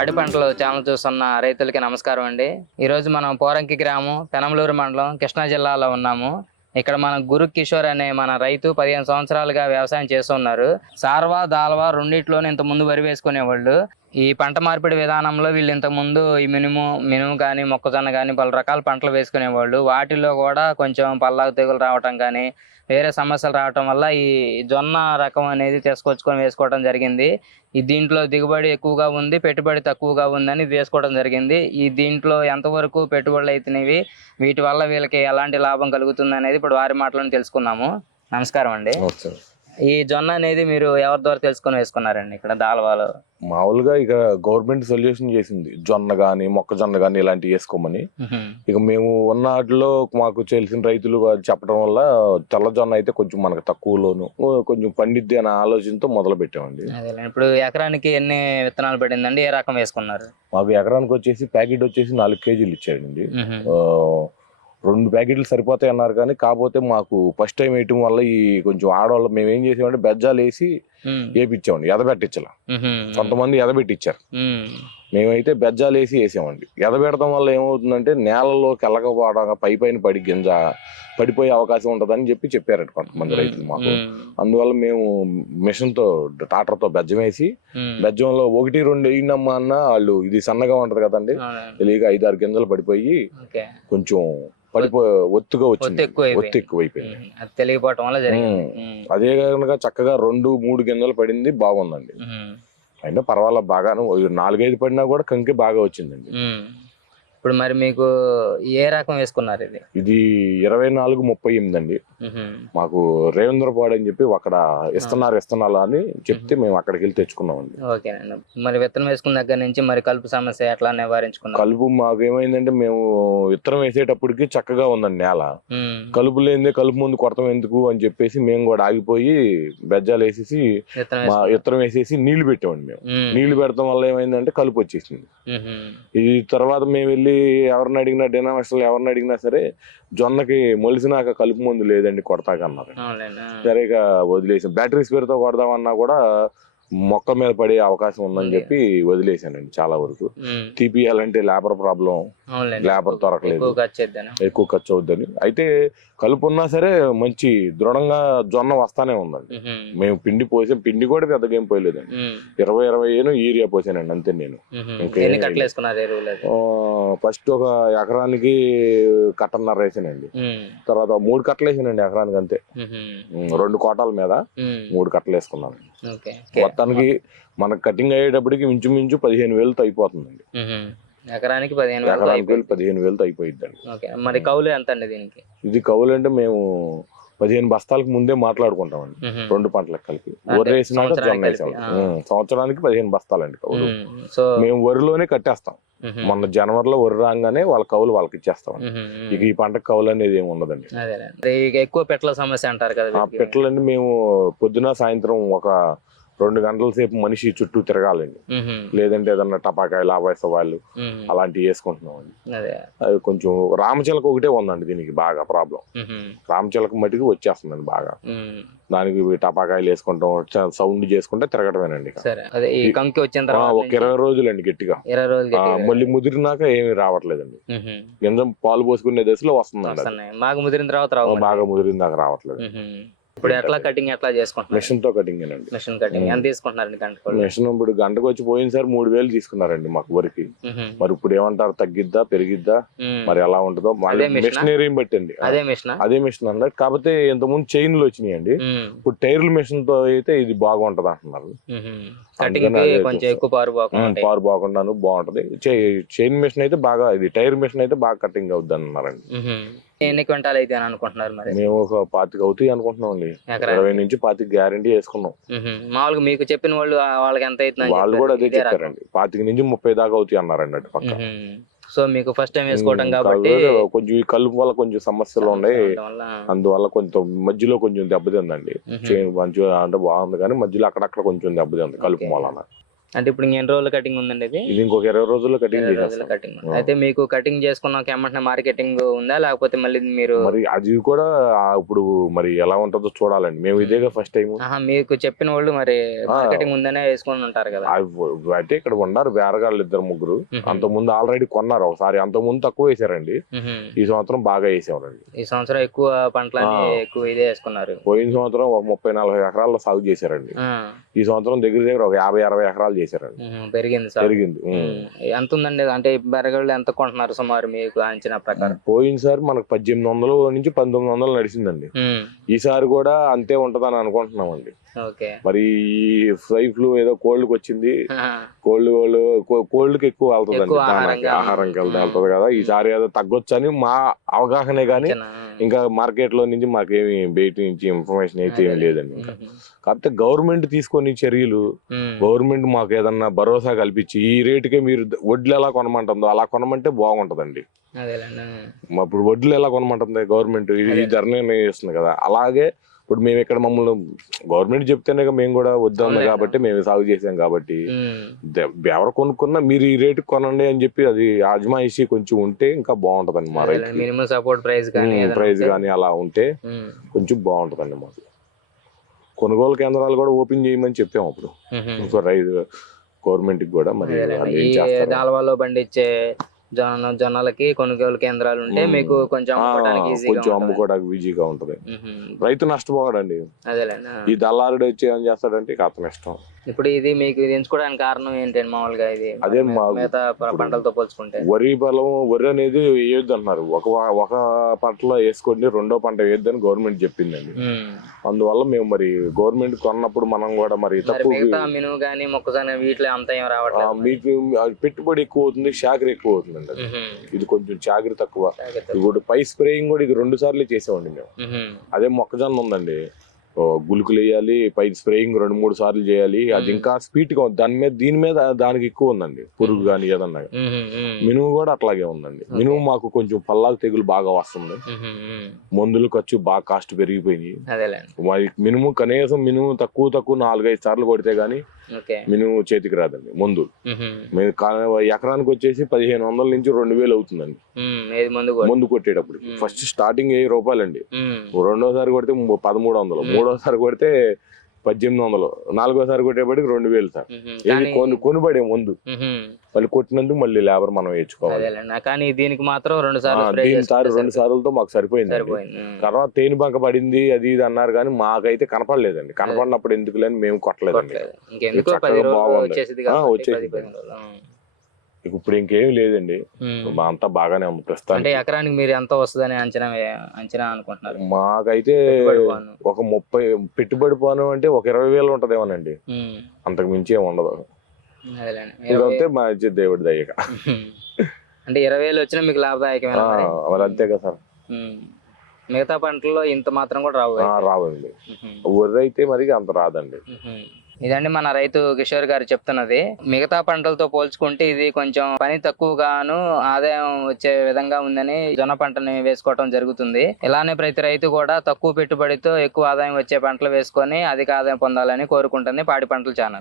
పాడి పంటలు ఛానల్ చూస్తున్న రైతులకి నమస్కారం అండి. ఈరోజు మనం పోరంకి గ్రామం పెనమలూరు మండలం కృష్ణా జిల్లాలో ఉన్నాము. ఇక్కడ మన గురు కిషోర్ అనే మన రైతు పదిహేను సంవత్సరాలుగా వ్యవసాయం చేస్తున్నారు సార్వా దాల్వా రెండిట్లోనే ఇంత ముందు వరి వేసుకునేవాళ్ళు. ఈ పంట మార్పిడి విధానంలో వీళ్ళు ఇంతకుముందు ఈ మినుము మినుము కానీ మొక్కజొన్న కానీ పలు రకాల పంటలు వేసుకునేవాళ్ళు. వాటిలో కూడా కొంచెం పల్లాకు తెగులు రావటం కానీ వేరే సమస్యలు రావటం వల్ల ఈ జొన్న రకం అనేది తీసుకొచ్చుకొని వేసుకోవడం జరిగింది. ఈ దీంట్లో దిగుబడి ఎక్కువగా ఉంది పెట్టుబడి తక్కువగా ఉందని వేసుకోవడం జరిగింది. ఈ దీంట్లో ఎంతవరకు పెట్టుబడులు అవుతున్నవి వీటి వల్ల వీళ్ళకి ఎలాంటి లాభం కలుగుతుంది అనేది ఇప్పుడు వారి మాటలను తెలుసుకుందాము. నమస్కారం అండి. ఈ జొన్న అనేది మీరు ఎవరి ద్వారా తెలుసుకొని వేసుకున్నారండి? ఇక్కడ దాల్వాలో. మామూలుగా ఇక గవర్నమెంట్ సొల్యూషన్ చేసింది. జొన్న గాని మొక్కజొన్న గాని ఇలాంటివి వేసుకోమని. ఇక మేము ఉన్న వాటిలో మాకు తెలిసిన రైతులు చెప్పడం వల్ల తెల్ల జొన్న అయితే కొంచెం మనకు తక్కువలోను కొంచెం పండిద్ది అనే ఆలోచనతో మొదలు పెట్టామండి. ఇప్పుడు ఎకరానికి ఎన్ని విత్తనాలు పడిందండి? ఏ రకం వేసుకున్నారు? మాకు ఎకరానికి వచ్చేసి ప్యాకెట్ వచ్చేసి నాలుగు కేజీలు ఇచ్చాడండి. రెండు ప్యాకెట్లు సరిపోతాయి అన్నారు కానీ కాకపోతే మాకు ఫస్ట్ టైం వేయటం వల్ల ఈ కొంచెం ఆడవాళ్ళు మేము ఏం చేసామంటే బెజ్జాలు వేసి వేపించామండి ఎదబెట్టించాల. కొంతమంది ఎదబెట్టించారు మేమైతే బెజ్జాలు వేసి వేసామండి. ఎదబెడతాం వల్ల ఏమవుతుందంటే నేలలోకి వెళ్ళకపోవడం పై పైన పడి గింజ పడిపోయే అవకాశం ఉంటుందని చెప్పి చెప్పారట కొంతమంది రైతులు మాకు. అందువల్ల మేము మిషన్తో ట్రాక్టర్తో బెజ్జం వేసి బెజ్జంలో ఒకటి రెండు వేయిందమ్మా అన్న వాళ్ళు ఇది సన్నగా ఉంటది కదండి. తెలియక ఐదు ఆరు గింజలు పడిపోయి కొంచెం పడిపో ఒత్తుగా ఒత్తి వచ్చింది ఒత్తు ఎక్కువైపోయింది. అది తెలియపోవటం వల్ల. అదే కనుక చక్కగా రెండు మూడు గింజలు పడింది బాగుందండి. అయినా పర్వాలేదు బాగాను. నాలుగైదు పడినా కూడా కంకి బాగా వచ్చిందండి. ఇప్పుడు మరి మీకు ఏ రకం వేసుకున్నారు ఇది ఇది ఇరవై నాలుగు ముప్పై ఎనిమిది అండి. మాకు రేవేంద్రపాడు అని చెప్పి అక్కడ ఇస్తున్నారు ఇస్తున్నారు అని చెప్తే మేము అక్కడికి వెళ్ళి తెచ్చుకున్నామండి ఓకేనండి మరి విత్తనం వేసుకున్న దగ్గర నుంచి మరి కలుపు సమస్య ఎట్లా నివారించుకున్నారు కలుపు మాకు ఏమైందంటే మేము విత్తనం వేసేటప్పటికి చక్కగా ఉందండి నేల. కలుపు లేనిదే కలుపు ముందు కొడతాం ఎందుకు అని చెప్పేసి మేము కూడా ఆగిపోయి బెజ్జాలు వేసేసి విత్తనం మా. విత్తనం వేసేసి నీళ్ళు పెట్టామండి మేము. నీళ్ళు పెడతాం వల్ల ఏమైందంటే కలుపు వచ్చేసింది. ఈ తర్వాత మేము వెళ్ళి ఎవరిని అడిగినా డినామేషన్లు ఎవరిని అడిగినా సరే జొన్నకి మొలిసినాక కలుపు మందు లేదండి కొడతాక అన్నారు అవునులేండి. ఆ. సరే ఇక వదిలేసాం బ్యాటరీ స్పేర్తో కొడదామన్నా కూడా మొక్క మీద పడే అవకాశం ఉందని ఉంది. చెప్పి వదిలేసానండి చాలా వరకు. తీపియాలంటే లేబర్ ప్రాబ్లం. లేబర్ దొరకలేదు ఎక్కువ ఖర్చు అవుద్దని అయితే కలుపు ఉన్నా సరే మంచి దృఢంగా జొన్న వస్తానే ఉందండి. మేము పిండి పోసాం పిండి కూడా పెద్దగా ఏం పోయలేదండి. ఇరవై ఇరవై ఏను యూరియా పోసానండి అంతే నేను? ఫస్ట్ ఒక ఎకరానికి కట్టన్నర వేసానండి. తర్వాత మూడు కట్టలు వేసానండి ఎకరానికి అంతే రెండు కోటాల మీద. మూడు కట్టలు వేసుకున్నాను మొత్తానికి మనకు కటింగ్ అయ్యేటప్పటికి ఇంచుమించు పదిహేను వేలతో అయిపోతుందండి. ఎకరానికి పదిహేను వేలు ఎకరానికి అయిపోయింది. పదిహేను వేలతో ఓకే. మరి కౌలు ఎంత అండి దీనికి? ఇది కవులు అంటే మేము పదిహేను బస్తాలకు ముందే మాట్లాడుకుంటామండి. రెండు పంటలకు కలిపి. వరి వేసినాక సంవత్సరానికి జొన్న వేసాం పదిహేను బస్తాలండి. సో మేము వరిలోనే కట్టేస్తాం. మొన్న జనవరిలో వరి రాగానే వాళ్ళ కవులు వాళ్ళకి ఇచ్చేస్తాం. ఇక ఈ పంటకు కవులు అనేది ఏమి ఉండదండి. ఎక్కువ పెట్టల సమస్య అంటారు కదా. పెట్టలండి మేము పొద్దున సాయంత్రం ఒక రెండు గంటల సేపు మనిషి చుట్టూ తిరగాలండి. లేదంటే ఏదన్నా టపాకాయలు ఆవాస వాళ్ళు. అలాంటివి వేసుకుంటున్నామండి అదే అది కొంచెం రామచిలక ఒకటే ఉందండి దీనికి బాగా ప్రాబ్లం. రామచిలక మటుకు వచ్చేస్తుందండి బాగా. దానికి టపాకాయలు వేసుకుంటాం సౌండ్ చేసుకుంటే తిరగటమేనండి ఒక ఇరవై రోజులండి గట్టిగా. మళ్ళీ ముదిరినాక ఏమీ రావట్లేదండి. గింజ పాలు పోసుకునే దశలో వస్తుందండి మాకు ముదిరిన తర్వాత. బాగా ముదిరినాక రావట్లేదు ఉహుం. ఇప్పుడు ఎట్లా కటింగ్ ఎట్లా చేసుకుంటున్నారు? మిషన్తో కటింగ్ అండి మిషన్ కటింగ్ ఎంత తీసుకుంటున్నారండి గంటకు మిషన్ ఇప్పుడు గంటకు వచ్చి పోయినసారి మూడు వేలు తీసుకున్నారండి మాకు వరకు. మరి ఇప్పుడు ఏమంటారు? తగ్గిద్దా పెరిగిద్దా? ఉమ్. మరి ఎలా ఉంటుందో? మిషనరీ బట్టి అండి అదే మిషన్ అదే మిషన్ అన్నట్టు కాకపోతే ఇంతకుముందు చైన్లు వచ్చినాయండి. ఇప్పుడు టైర్ల మిషన్తో అయితే ఇది బాగుంటది అంటున్నారు. పారు బాగుండాను బాగుంటది. చై- చైన్ మిషన్ అయితే బాగా ఇది టైర్ మిషన్ అయితే బాగా కటింగ్ అవుద్ది అన్నారండి. ఎన్ని క్వింటాలు అయితే అని అనుకుంటున్నారు మరి మేము ఒక పాతిక అవుతాయి అనుకుంటున్నాం అండి ఎకరా ఇరవై నుంచి పాతిక గ్యారంటీ వేసుకున్నాం. మామూలుగా మీకు చెప్పిన వాళ్ళు ఆ వాళ్ళకి ఎంత అవుతుందని వాళ్ళు కూడా అదే చెప్పారు. ఇదే రకం. చెప్పారండి పాతిక నుంచి ముప్పై దాకా అవుతాయి అన్నారండి అటు పక్క. సో మీకు ఫస్ట్ టైం వేసుకోవడం ఉమ్, కాబట్టి కాకపోతే కొంచెం ఈ కలుపు వల్ల కొంచెం సమస్యలు ఉన్నాయి వల్ల అందువల్ల కొంచెం మధ్యలో కొంచెం దెబ్బతిందండి ఉహుం. చైన్ మంచిగా అంటే బాగుంది కానీ మధ్యలో అక్కడక్కడ కొంచెం దెబ్బతింది కలుపు. మూలన అంటే ఇప్పుడు ఇంకెన్ని రోజులు కటింగ్ ఉందండి ఇది? ఇది ఇంకొక ఇరవై రోజుల్లో కటింగ్ ఇరవై రోజులు చేసేస్తాం కటింగ్ ఆ. అయితే మీకు కటింగ్ చేసుకున్నాక ఏమంటే మార్కెటింగ్ ఉందా? లేకపోతే మళ్ళీ మీరు మరి అది కూడా ఆ, ఇప్పుడు మరి ఎలా ఉంటుందో చూడాలండి. మేము ఇదేగా ఫస్ట్ టైం ఆహా, మీకు చెప్పిన వాళ్ళు మరి మార్కెటింగ్ ఉందనే వేసుకొని ఉంటారు కదా. అయితే ఇక్కడ ఉన్నారు బేరగాళ్ళు ఇద్దరు ముగ్గురు. మ్మ్. అంత ముందు ఆల్రెడీ కొన్నారు. ఒకసారి అంత ముందు తక్కువ వేసారండి. మ్హూ. ఈ సంవత్సరం బాగా వేసామండి ఈ సంవత్సరం ఎక్కువ పంటలని ఆ. ఎక్కువ ఇదే వేసుకున్నారు. పోయిన సంవత్సరం ఒక ముప్పై నలభై ఎకరాల్లో సాగు చేశారండి. ఆ. ఈ సంవత్సరం దగ్గర దగ్గర ఒక యాభై అరవై ఎకరాలు చేశారండి మ్హూ. పెరిగింది సార్ పెరిగింది. ఎంత ఉందండి అంటే బెరగళ్ళు ఎంత కొంటున్నారు సుమారు మీకు అంచనా ప్రకారం పోయినసారి మనకు పద్దెనిమిది వందలు నుంచి పంతొమ్మిది వందలు నడిచిందండి. ఈసారి కూడా అంతే ఉంటదని అనుకుంటున్నామండి మరి ఈ ఫ్లై ఫ్లూ ఏదో కోల్డ్కి వచ్చింది ఆహా. కోల్డ్ వాళ్ళు కోల్డ్కి ఎక్కువ వెళ్తుందండి ఎక్కువ దానాకి ఆహారంగా ఆహారంకి వెళ్తే మ్మ్. వెళ్తుంది కదా ఈసారి ఏదో తగ్గొచ్చు అని మా అవగాహనే కానీ. ఇంకా మార్కెట్లో నుంచి మాకేమి బయట నుంచి ఇన్ఫర్మేషన్ అయితే ఏం అదేలే. లేదండి. కాకపోతే గవర్నమెంట్ తీసుకొని చర్యలు. గవర్నమెంట్ మాకు ఏదన్నా భరోసా కల్పించి ఈ రేటుకే మీరు వడ్లు ఎలా కొనమంటుందో అలా కొనమంటే బాగుంటదండి. ఇప్పుడు వడ్లు ఎలా కొనమంటుంది గవర్నమెంట్. ఈ ధర నిర్ణయిస్తుంది కదా. అలాగే ఇప్పుడు మేము ఇక్కడ మమ్మల్ని గవర్నమెంట్ చెప్తేనే మేము కూడా వద్దాం అవునులే. కాబట్టి మేము సాగు చేసాం కాబట్టి. ఎవరు కొనుక్కున్నా మీరు ఈ రేటు కొనండి అని చెప్పి అది ఆజమాయిషి కొంచెం ఉంటే ఇంకా బాగుంటదండి మా సపోర్ట్ ప్రైస్ కానీ అలా ఉంటే. కొంచెం బాగుంటుందండి మాకు. కొనుగోలు కేంద్రాలు కూడా ఓపెన్ చేయమని చెప్పాము అప్పుడు. ఇంకో రైతు గవర్నమెంట్కి కూడా మరి దాల్వాలో పండించే జొన్న జొన్నలకి కొనుగోలు కేంద్రాలు ఉంటే. మీకు కొంచెం కొంచెం. అమ్ముకోవడానికి ఈజీగా ఉంటది. రైతు నష్టపోవాడండి. ఈ దళారుడు వచ్చి ఏం చేస్తాడంటే ఇక అతను ఇష్టం ఇప్పుడు ఇది మీకు ఎంచుకోవడానికి కారణం ఏంటండి మామూలుగా ఇది అదే మా- మిగతా ప- పంటలతో పోల్చుకుంటే వరి బలం వరి అనేది వేయొద్దు అన్నారు ఒక ఒక పంటలో వేసుకోండి రెండో పంట వేయొద్దని గవర్నమెంట్ చెప్పిందండి. అందువల్ల మేము మరి గవర్నమెంట్ కొన్నప్పుడు మనం కూడా మరి మరి తక్కువ మిగతా మినుము గానీ మొక్కజొన్న వీటిలో అంత ఏం ఆ, రావట్లేదు మీకు పెట్టుబడి ఎక్కువ అవుతుంది షాకరీ ఎక్కువ అవుతుందండి అది. ఇది కొంచెం చాకరీ తక్కువ జాగ్రత్త. ఇప్పుడు పై స్ప్రేయింగ్ కూడా ఇది రెండు సార్లు చేసామండి మేము మ్మ్. అదే మొక్కజొన్న ఉందండి ఓ గుళికలు వేయాలి పై స్ప్రేయింగ్ రెండు మూడు సార్లు చేయాలి. అది. ఇంకా స్పీడ్గా. దాని మీద దీని మీద దానికి ఎక్కువ ఉందండి. పురుగు కానీ ఏదన్నా. మినుము కూడా అట్లాగే ఉందండి. మినుము మాకు కొంచెం పల్లాకు తెగులు బాగా వస్తుంది. మందులు ఖర్చు బాగా కాస్ట్ పెరిగిపోయింది మినుము కనీసం మినుము తక్కువ తక్కువ నాలుగైదు సార్లు కొడితే గానీ మినుము చేతికి రాదండి మందు మ్మ్. ఎకరానికి వచ్చేసి పదిహేను వందల నుంచి రెండు వేలు అవుతుందండి ముందు కొట్టేటప్పుడు. ఫస్ట్ స్టార్టింగ్ వెయ్యి రూపాయలండి. రెండోసారి కొడితే పదమూడు వందలు. మూడోసారి కొడితే పద్దెనిమిది వందలు. నాలుగోసారి కొట్టేపటికి రెండు వేలు సార్. ఏది కానీ కొను కొనుబడే ముందు. మళ్ళీ కొట్టినందుకు మళ్ళీ లేబర్ మనం వేయించుకోవాలి. కానీ దీనికి మాత్రం రెండు సార్లు దీని రెండు సార్లతో మాకు సరిపోయింది. తర్వాత తేనె బంక పడింది అది ఇది అన్నారు కానీ మాకైతే కనపడలేదండి. కనపడినప్పుడు ఎందుకు లేని మేము కొట్టలేదండి. కొట్టలేదు. ఇప్పుడు ఇంకేం లేదండి. మా అంతా బాగానే ఉంది అంటే ప్రస్తుతానికి ఎకరానికి మీరు ఎంత వస్తుందని అంచనా వే- అంచనా అనుకుంటున్నారు మాకైతే పెట్టుబడి పోను. ఒక ముప్పై పెట్టుబడి పోను అంటే ఒక ఇరవై వేలు ఉంటదేమోనండి మ్మ్. అంతకు మించి ఏమి ఉండదు అదేలేండి ఇరవై- ఇదంతే మా ఇచ్చే దేవుడి దయ్యక. అంటే ఇరవై వేలు వచ్చినా మీకు లాభదాయకమైన మరి అంతే కదా సార్. మిగతా పంటల్లో ఇంత మాత్రం కూడా రావు రావండి. వరి అయితే మరి అంత రాదండి. ఇదండి మన రైతు కిషోర్ గారు చెప్తున్నది. మిగతా పంటలతో పోల్చుకుంటే ఇది కొంచెం పని తక్కువగాను ఆదాయం వచ్చే విధంగా ఉందని జొన్న పంటని వేసుకోవటం జరుగుతుంది. ఇలానే ప్రతి రైతు కూడా తక్కువ పెట్టుబడితో ఎక్కువ ఆదాయం వచ్చే పంటలు వేసుకొని అధిక ఆదాయం పొందాలని కోరుకుంటుంది పాడి పంటల ఛానల్.